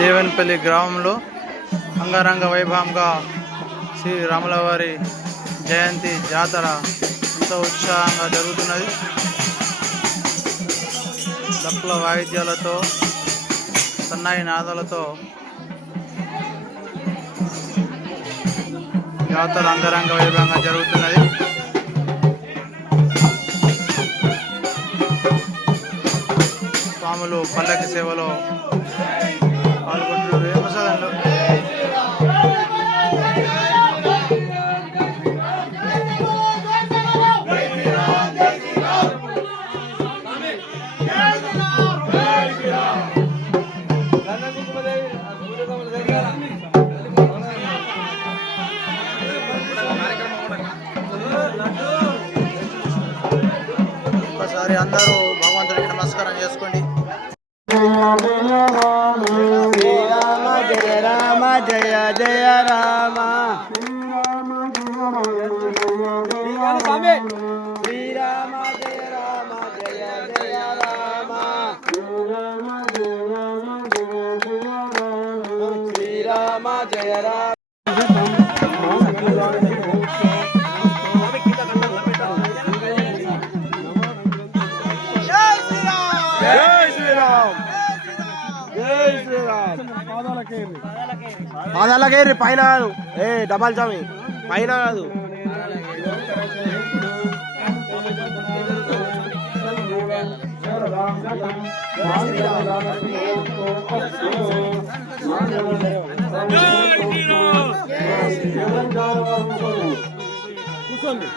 దేవనపల్లి గ్రామంలో అంగరంగ వైభవంగా శ్రీ రాములవారి జయంతి జాతర ఎంతో ఉత్సాహంగా జరుగుతున్నది. డప్పుల వాయిద్యాలతో సన్నాయి నాదాలతో జాతర అంగరంగ వైభవంగా జరుగుతున్నది. స్వాములు పల్లకి సేవలో పాల్గొంటున్నారు. ఏమసదంలో ఒకసారి అందరూ భగవంతుడికి నమస్కారం చేసుకోండి. జయ రామ జయ జయ రామ శ్రీరామ జయ రామ జయ జయ రామ శ్రీరామ జయ రామ. పాదాలకేరి పైన కాదు, డబల్ స్వామి పైన కాదు. కూర్చోండి.